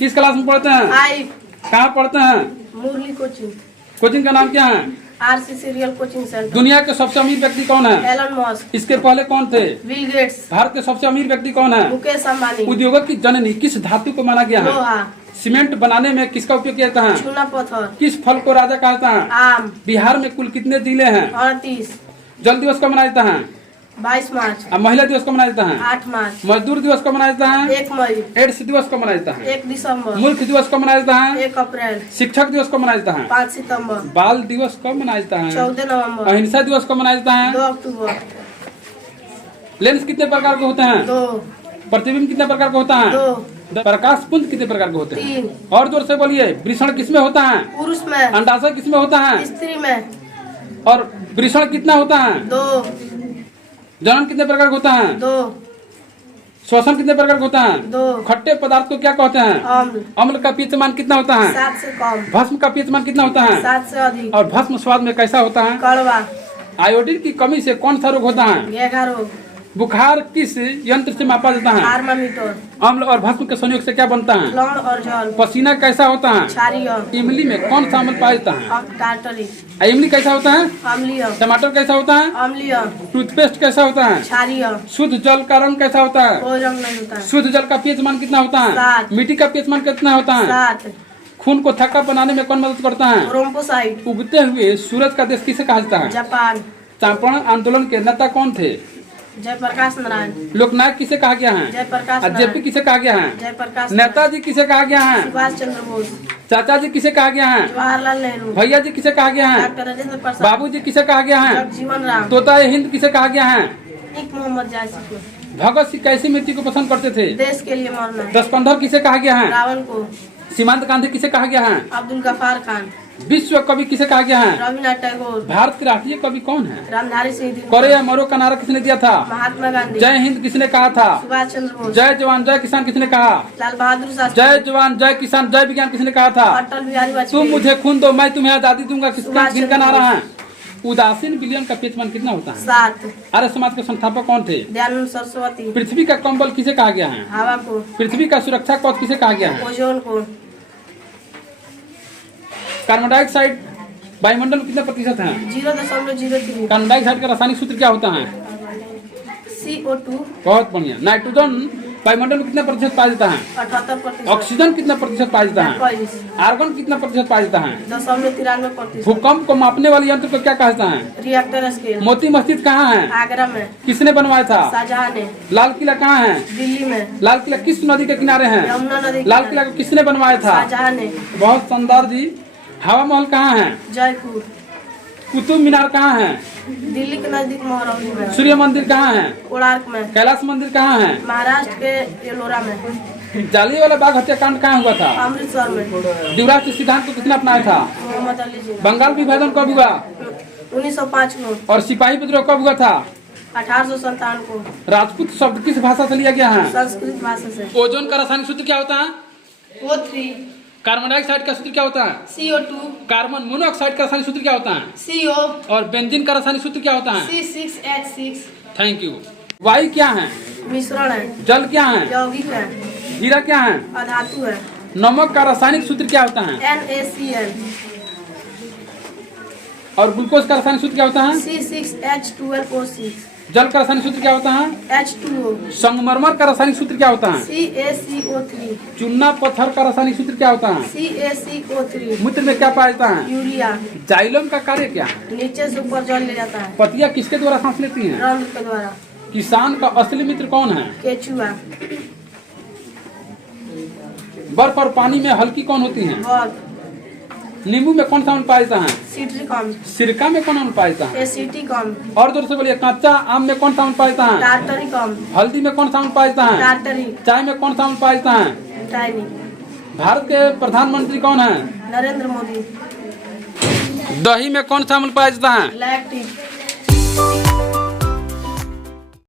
किस क्लास में पढ़ते हैं? 5। कहाँ पढ़ते हैं? मुरली कोचिंग। कोचिंग का नाम क्या है? RC serial coaching centre. दुनिया के सबसे अमीर व्यक्ति कौन है? Elon Musk. इसके पहले कौन थे? Bill Gates. भारत के सबसे अमीर व्यक्ति कौन है? मुकेश अंबानी। उद्योगों की जननी किस धातु को माना गया है? लोहा। सीमेंट बनाने में किसका उपयोग किया जाता है? चूना पत्थर। किस फल को राजा कहता है? आम। बिहार में कुल कितने जिले हैं? 38। जल दिवस कब मनाया जाता है? 22 मार्च। अब महिला दिवस कब मनाया जाता है? 8 मार्च। मजदूर दिवस कब मनाया जाता है? 1 मई। एड्स दिवस कब मनाया जाता है? 1 दिसंबर। मुल्क दिवस कब मनाया जाता है? 1 अप्रैल। शिक्षक दिवस कब मनाया जाता है? 5 सितंबर। बाल दिवस कब मनाया जाता है? 14 नवंबर। अहिंसा दिवस कब मनाया जाता है? 2 अक्टूबर। लेंस कितने प्रकार के होते हैं? 2। प्रतिबिंब कितने प्रकार का होता है? 2। प्रकाश पुंज कितने प्रकार के होते हैं? 3। और जोर से बोलिए। वृषण किसमें होता है? पुरुष में। अंडाशय किसमें होता है? स्त्री में। और वृषण कितना होता है? 2। जनन कितने प्रकार का होता है? 2। श्वसन कितने प्रकार का होता है? 2। खट्टे पदार्थ को क्या कहते हैं? अम्ल। अम्ल का पीएच मान कितना होता है? 7 से कम। भस्म का पीएच मान कितना होता है? 7 से अधिक। और भस्म स्वाद में कैसा होता है? कड़वा। आयोडीन की कमी से कौन सा रोग होता है? घेघा रोग। बुखार किस यंत्र से मापा जाता है? थर्मामीटर। अम्ल और भस्म के संयोग से क्या बनता है? लवण और जल। पसीना कैसा होता है? क्षारीय। इमली में कौन सा अम्ल पाया जाता है? टार्टरिक। इमली कैसा होता है? अम्लीय। टमाटर कैसा होता है? अम्लीय। टूथपेस्ट कैसा होता है? क्षारीय। शुद्ध जल का रंग कैसा होता है? कोई रंग नहीं होता है। शुद्ध जल का पीएच मान कितना होता है? 7। मिट्टी का पीएच मान कितना होता है? 7। खून को थक्का बनाने में कौन मदद करता है? रोम्बोसाइट। उगते हुए सूरज का देश किसे कहा जाता है? जापान। चंपारण आंदोलन के नेता कौन थे? जयप्रकाश नारायण। लोकनायक किसे कहा गया है? जयप्रकाश जेपी नारायण। किसे कहा गया है? जयप्रकाश। नेताजी किसे कहा गया है? सुभाष चंद्र बोस। चाचा जी किसे कहा गया है? जवाहरलाल नेहरू। भैया जी किसे कहा गया है? डॉक्टर राजेंद्र प्रसाद। बाबू जी किसे कहा गया है? जगजीवन राम। तोता हिंद किसे कहा गया है? एक मोहम्मद जासी को। भगत सिंह कैसी मृत्यु को पसंद करते थे? देश के लिए मरना। 10-15 किसे कहा गया है? रावण को। सीमांत गांधी किसे कहा गया है? अब्दुल गफार खान। विश्व कवि किसे कहा गया है? रविन्द्रनाथ टैगोर। भारत के राष्ट्रीय कवि कौन है? रामधारी सिंह दिनकर। करे या मरो का नारा किसने दिया था? महात्मा गांधी। जय हिंद किसने कहा था? सुभाष चंद्र बोस। जय जवान जय किसान किसने कहा? लाल बहादुर शास्त्री। जय जवान जय किसान जय विज्ञान किसने कहा था? अटल बिहारी तुम वाजपेयी। मुझे खून दो मैं तुम्हें आजादी दूंगा सुभाष किसका चंद्र नारा बोस। है? उदासीन विलियम का पीएच मान कितना होता है? 7। आर्य समाज के संस्थापक कौन थे? दयानंद सरस्वती। पृथ्वी का कंबल किसे कहा गया है? हवा को। पृथ्वी का सुरक्षा कवच किसे कहा गया है? ओजोन को। कार्बन डाइऑक्साइड वायुमंडल में कितने प्रतिशत है? 0.03। कार्बन डाइऑक्साइड का रासायनिक सूत्र क्या होता है? CO2। बहुत बढ़िया। नाइट्रोजन वायुमंडल में कितना प्रतिशत पाया जाता है? 78%। ऑक्सीजन कितना प्रतिशत पाया जाता है? 45। आर्गन कितना प्रतिशत पाया जाता है? 0.93%। भूकंप को मापने वाले यंत्र को क्या कहा जाता है? Richter scale. मोती मस्जिद कहाँ है? आगरा में। किसने बनवाया था? शाहजहां ने। लाल किला कहाँ है? दिल्ली में। लाल किला किस नदी के किनारे है? यमुना नदी। लाल किला को किसने बनवाया था? शाहजहां ने। बहुत शानदार जी। हवा महल कहाँ है? जयपुर। कुतुब मीनार कहाँ है? दिल्ली के नजदीक महरौली में। सूर्य मंदिर कहाँ है? कोणार्क में। कैलाश मंदिर कहाँ है? महाराष्ट्र के एलोरा में। जालियांवाला बाग हत्याकांड कहाँ हुआ था? अमृतसर में। युवराज के सिद्धांत को किसने अपनाया था? मोहम्मद अली जिन्ना। बंगाल विभाजन कब हुआ? 1905 को। और सिपाही विद्रोह कब हुआ था? 1857 को। राजपूत शब्द किस भाषा से लिया गया है? संस्कृत भाषा से। ओजोन का रासायनिक सूत्र क्या होता है? O3। कार्बन डाइऑक्साइड का सूत्र क्या होता है? CO2। कार्बन मोनोऑक्साइड का रासायनिक सूत्र क्या होता है? CO। और बेंजीन का रासायनिक सूत्र क्या होता है? C6H6। Thank you. वायु क्या है? मिश्रण है। जल क्या है? यौगिक है। हीरा क्या है? अधातु है। नमक का रासायनिक सूत्र क्या होता है? NaCl। और ग्लूकोज का रासायनिक सूत्र क्या होता है? C6H12O6। जल का रासायनिक सूत्र क्या होता है? H2O। संगमरमर का रासायनिक सूत्र क्या होता है? CaCO3। चूना पत्थर का रासायनिक सूत्र क्या होता है? CaCO3। मूत्र में क्या पाया जाता है? यूरिया। जाइलम का कार्य क्या है? नीचे से ऊपर जल ले जाता है। पतिया किसके द्वारा सांस लेती हैं? रंध्र के द्वारा। किसान का असली मित्र कौन है? केचुआ। बर्फ और पानी में हल्की कौन होती है? बर्फ। नींबू में कौन सा अम्ल पाया जाता है? सिट्रिक अम्ल। सिरका में कौन अम्ल पाया जाता है? एसिटिक अम्ल। और जोर से बोलिए। कच्चा आम में कौन सा अम्ल पाया जाता है? टार्टरिक अम्ल। हल्दी में कौन सा अम्ल पाया जाता है? टार्टरिक। चाय में कौन सा अम्ल पाया जाता है? टाइनिक। भारत के प्रधानमंत्री कौन है? नरेंद्र मोदी। दही में कौन सा अम्ल पाया जाता है? लैक्टिक।